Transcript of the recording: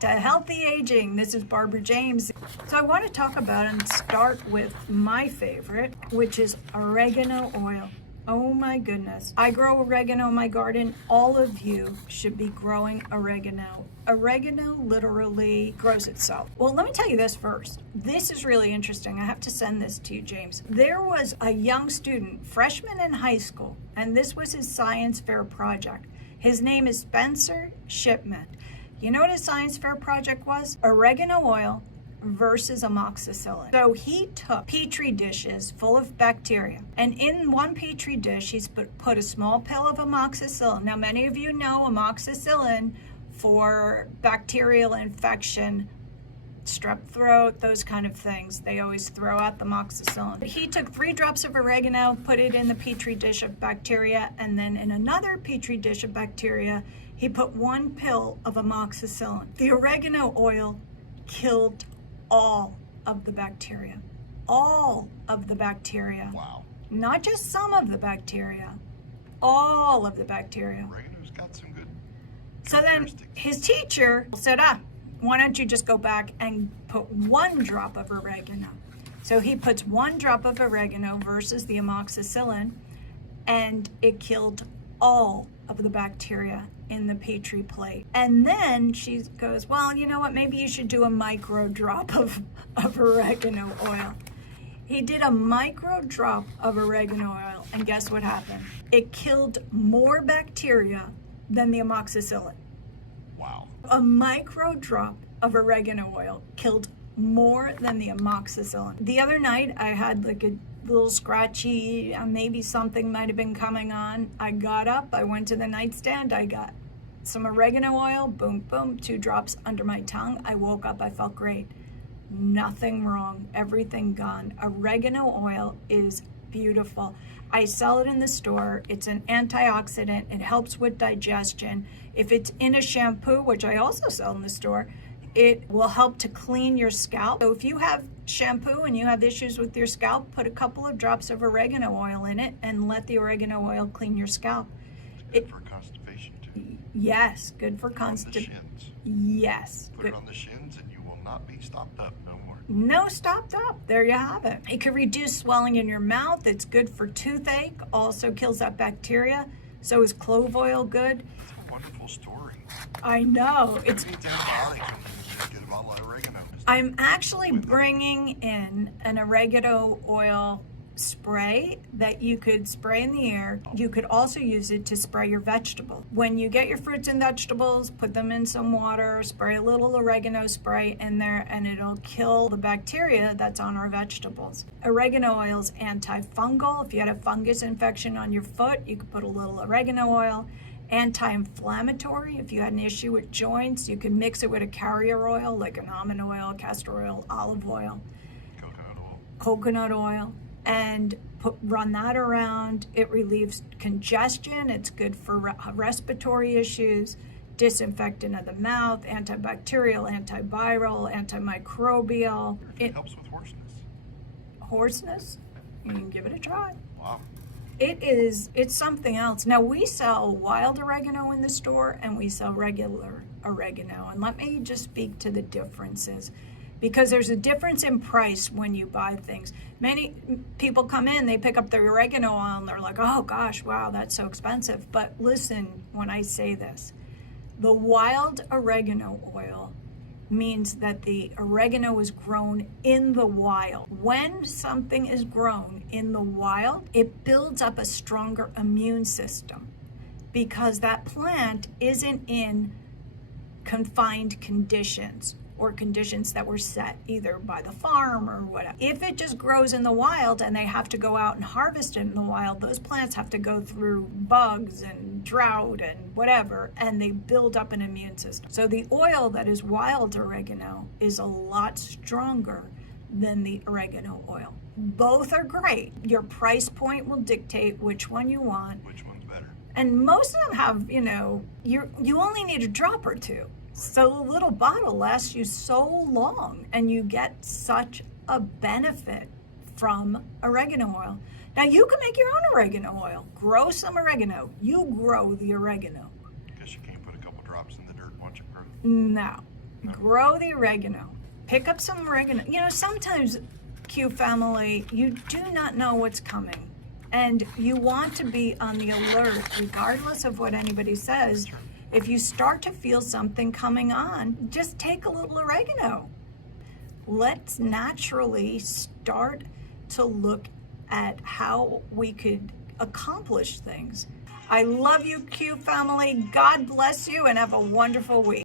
to Healthy Aging. This is Barbara James. So I want to talk about and start with my favorite, which is oregano oil. Oh my goodness. I grow oregano in my garden. All of you should be growing oregano. Oregano literally grows itself. Well, let me tell you this first. This is really interesting. I have to send this to you, James. There was a young student, freshman in high school, and this was his science fair project. His name is Spencer Shipman. You know what his science fair project was? Oregano oil versus amoxicillin. So he took petri dishes full of bacteria, and in one petri dish he's put a small pill of amoxicillin. Now many of you know amoxicillin for bacterial infection, strep throat, those kind of things. They always throw out the amoxicillin. He took 3 drops of oregano, put it in the petri dish of bacteria, and then in another petri dish of bacteria he put 1 pill of amoxicillin. The oregano oil killed all of the bacteria. All of the bacteria. Wow. Not just some of the bacteria. All of the bacteria. Oregano's got some good So then his teacher said, why don't you just go back and put 1 drop of oregano? So he puts 1 drop of oregano versus the amoxicillin, and it killed all of the bacteria in the petri plate. And then she goes, well, you know what, maybe you should do a micro drop of oregano oil. He did a micro drop of oregano oil, and guess what happened? It killed more bacteria than the amoxicillin. Wow. A micro drop of oregano oil killed more than the amoxicillin. The other night I had like a little scratchy, maybe something might have been coming on. I got up, I went to the nightstand, I got some oregano oil, boom, boom, 2 drops under my tongue. I woke up, I felt great. Nothing wrong, everything gone. Oregano oil is beautiful. I sell it in the store. It's an antioxidant. It helps with digestion. If it's in a shampoo, which I also sell in the store, it will help to clean your scalp. So if you have shampoo and you have issues with your scalp, put a couple of drops of oregano oil in it and let the oregano oil clean your scalp. It's good for constipation too. Yes, good for constipation. Yes. Put it on the shins and you will not be stopped up no more. No stopped up. There you have it. It can reduce swelling in your mouth. It's good for toothache. Also kills that bacteria. So is clove oil good? It's a wonderful story. I know. It's. Who needs antibiotics when you just get a bottle of oregano? I'm actually bringing in an oregano oil spray that you could spray in the air. You could also use it to spray your vegetables. When you get your fruits and vegetables, put them in some water, spray a little oregano spray in there, and it'll kill the bacteria that's on our vegetables. Oregano oil is antifungal. If you had a fungus infection on your foot, you could put a little oregano oil. Anti-inflammatory. If you had an issue with joints, you can mix it with a carrier oil like an almond oil, castor oil, olive oil, coconut oil, and run that around. It relieves congestion. It's good for respiratory issues, disinfectant of the mouth, antibacterial, antiviral, antimicrobial. It helps with hoarseness. Hoarseness? You can give it a try. Wow. It's something else. Now we sell wild oregano in the store and we sell regular oregano. And let me just speak to the differences, because there's a difference in price when you buy things. Many people come in, they pick up their oregano oil and they're like, oh gosh, wow, that's so expensive. But listen when I say this, the wild oregano oil means that the oregano is grown in the wild. When something is grown in the wild, it builds up a stronger immune system because that plant isn't in confined conditions or conditions that were set either by the farm or whatever. If it just grows in the wild and they have to go out and harvest it in the wild, those plants have to go through bugs and drought and whatever, and they build up an immune system. So the oil that is wild oregano is a lot stronger than the oregano oil. Both are great. Your price point will dictate which one you want. Which one's better? And most of them have, you only need a drop or 2. So a little bottle lasts you so long, and you get such a benefit from oregano oil. Now you can make your own oregano oil. Grow some oregano. You grow the oregano. Guess you can't put a couple drops in the dirt once it grows. No, Grow the oregano. Pick up some oregano. You know, sometimes, Q family, you do not know what's coming. And you want to be on the alert, regardless of what anybody says. If you start to feel something coming on, just take a little oregano. Let's naturally start to look at how we could accomplish things. I love you, Q family. God bless you and have a wonderful week.